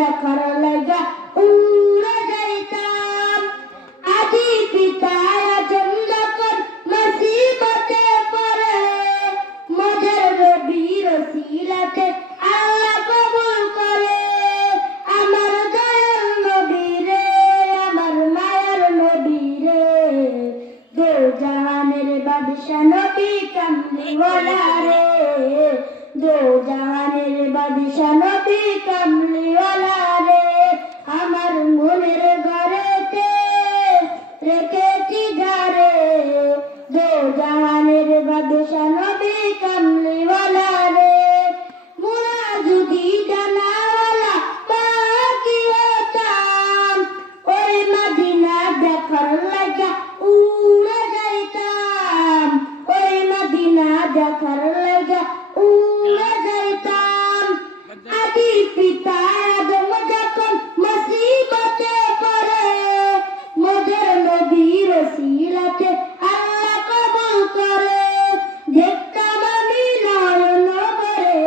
দেখার লাগা উড়ে যাইতাম আদি পিতায় আজম যখন মুসিবতে পড়ে মজার রবির সিলাতে আল্লাহ কবুল করে আমার দয়াল নবী রে আমার মায়ার নবী রে দো জাহানের বাদশা নবী কামলিওয়ালা রে দো জাহানের বাদশা নবী কামলিওয়ালা রে আমার মনের ঘরেতে রেখেছি যারে দো জাহানের বাদশা নবী কামলিওয়ালা রে মোরা যদি জানাওয়ালা পাখি হতাম ওই মদিনা দেখার লাগা উড়ে যাইতাম ওই মদিনা দেখার লাগা উড়ে যাইতাম আদি পিতা আদম যখন মুসিবতে পড়ে মজার নবীর সিলাতে আল্লাহ কবুল করে দেখতাম আমি নয়ন ভরে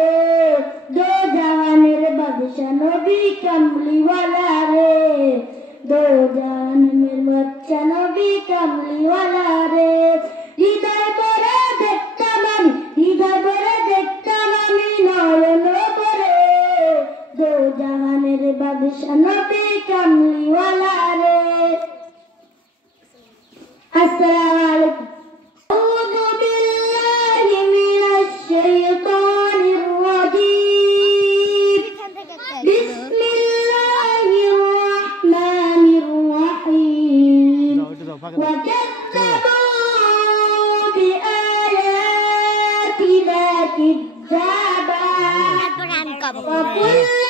দো জাহানের বাদশা নবী কামলিওয়ালা রে দো জাহানের বাদশা নবী কামলিওয়ালা রে হৃদয় ভরে দেখতাম আমি হৃদয় ভরে দেখতাম আমি নয়ন ভরে দো জাহানের বাদশা নবী কামলিওয়ালা রে আসসালামু আলাইকুম আউযু বিল্লাহি মিনাশ শাইতানির রাজীম বিসমিল্লাহির রাহমানির রাহিম ওয়া কাযযাবু বিআয়াতিনা কিযযাবা ওয়া